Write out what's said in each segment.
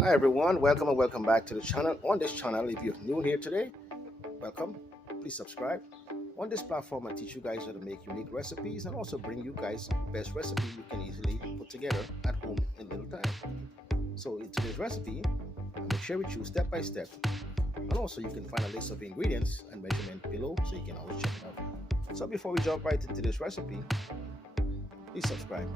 Hi everyone, welcome and welcome back to the channel. On this channel, if you're new here today, welcome. Please subscribe. On this platform, I teach you guys how to make unique recipes and also bring you guys best recipe you can easily put together at home in little time. So in today's recipe, I'm going to share with you step by step, and also you can find a list of ingredients and measurement below so you can always check it out. So before we jump right into this recipe, please subscribe.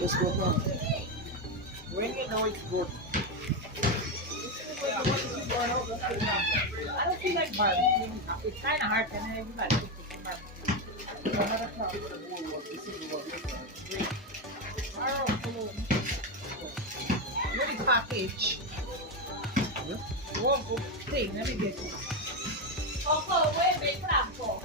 Let's go from when you know it's good. I don't feel like barbecue. It's kind of hard to know everybody to cook barbecue. What is package? One good thing, let me get it. Oh, wait, make that for.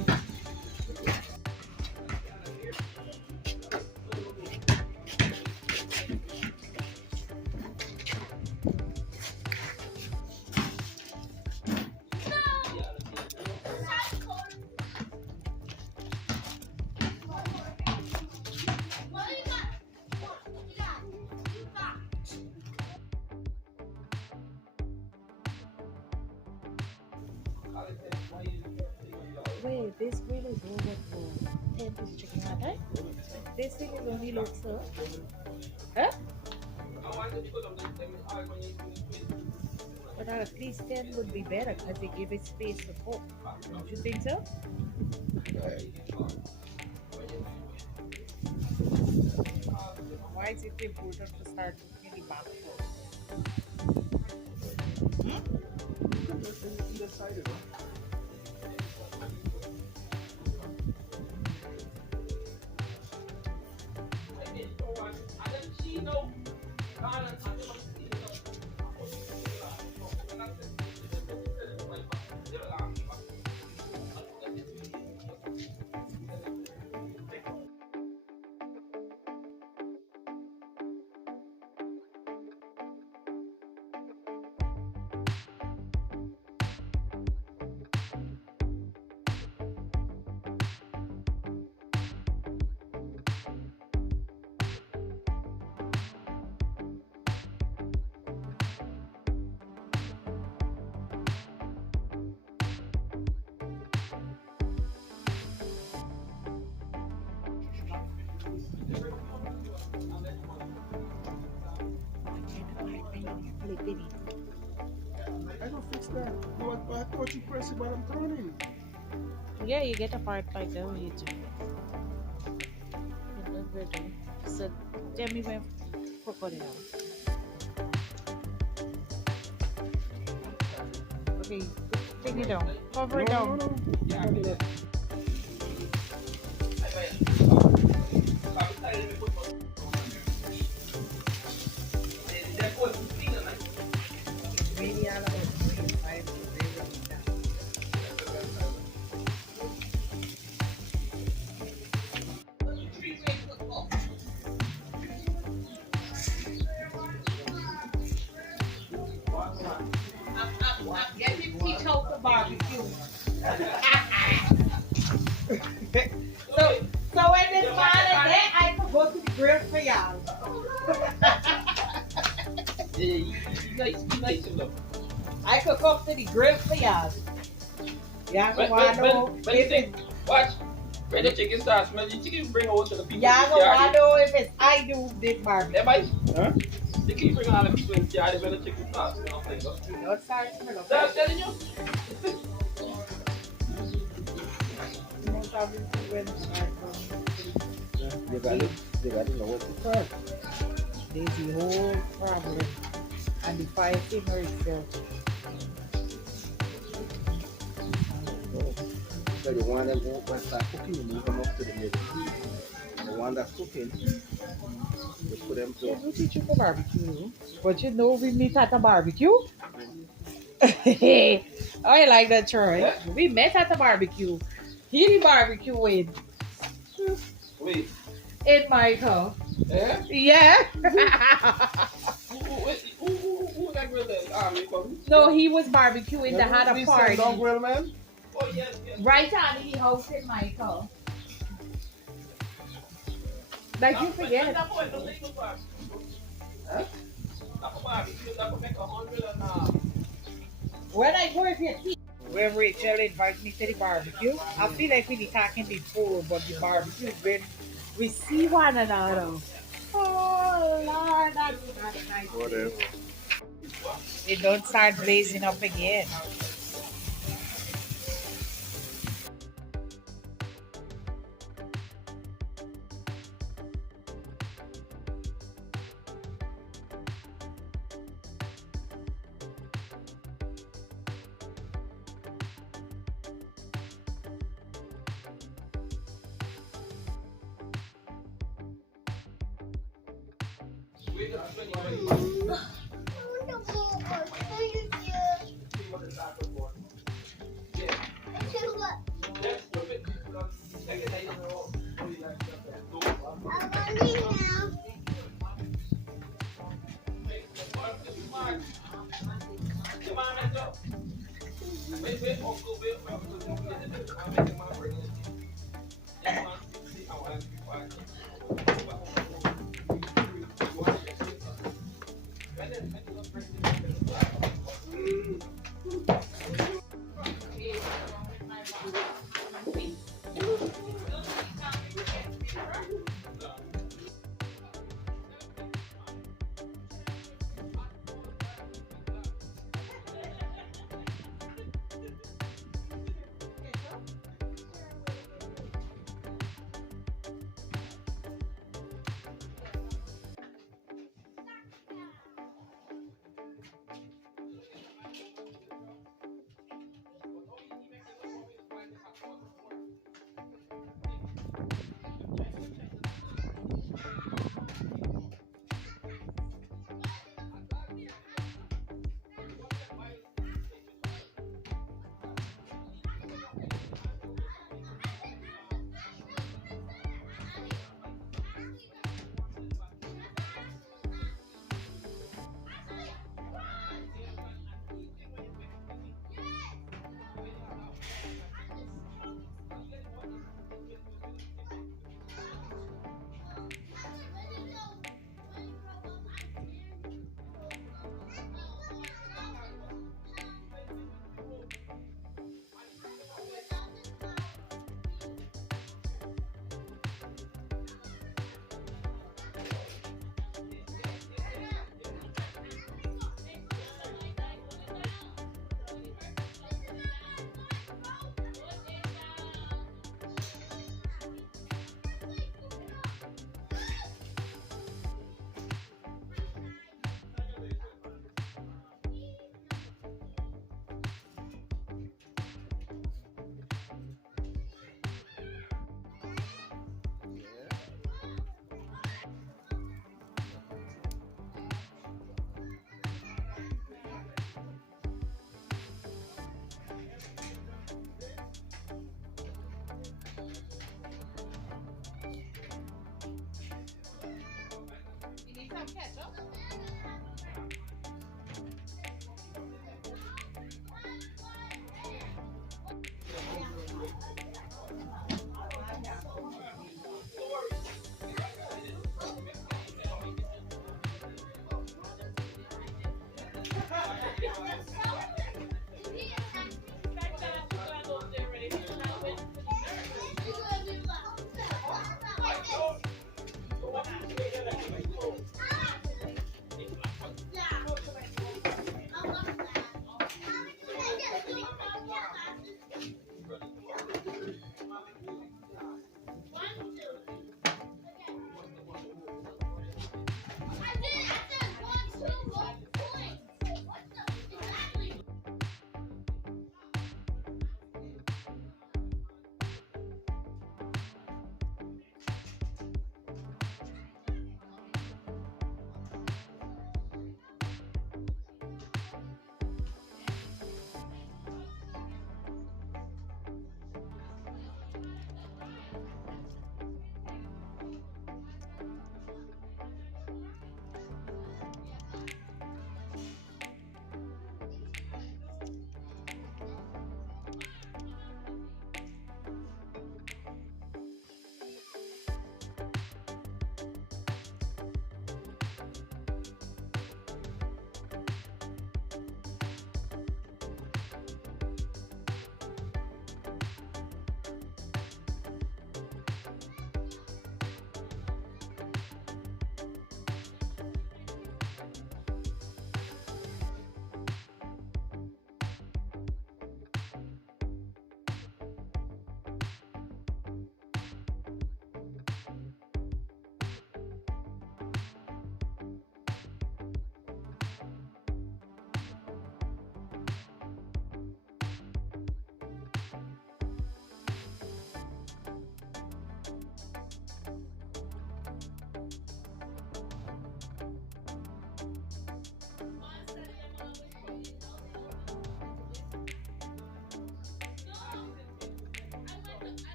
Wait, this grill is over for 10 piece chicken, right? This thing is only look so. Huh? But at least 10 would be better because they give it space to cook. Don't you think so? Why is it important to start cooking the back first? I don't fix that. No, I thought you press it while I'm turning. Yeah, you get a part like that when you do. You're not ready. So tell me when to cut it out. Okay, take it down. Cover it down. No. Really all about doing 5 to 0. I'm getting teach how to barbecue. so when this Friday day, I could go to the grill for y'all. I could come to the grill for y'all. Y'all go want to know if it's... Watch. When the chicken starts smelling, the chicken bring over to the people. Y'all go want to know if it's I do this barbecue. Huh? They keep bringing all the people in the yard when the chicken starts smelling. Don't start smelling. So I'm telling you. Most obviously when it starts You got to know what to try. there's the whole problem and the fire simmer itself. So you want them to start cooking, you move them up to the middle. The one that's cooking, we put them Yeah, to. we teach you for barbecue. But you know we meet at a barbecue. I like that, Troy. We met at a barbecue. He barbecuing Wait. in Michael. Yeah? Yeah. Who that girl that army from? No, he was barbecuing. They had a Don't party grill, man. Oh, yes, yes. right on the house in Michael. Like you forget. That boy don't take no barbecue. Huh? That barbecue, that will make 100 and When I go with your team. When Rachel invited me to the barbecue, I feel like we talking before, but the barbecue when we see one another. Oh Lord, that's not nice. Whatever. It don't start blazing up again.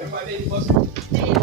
Everybody bus. Hey,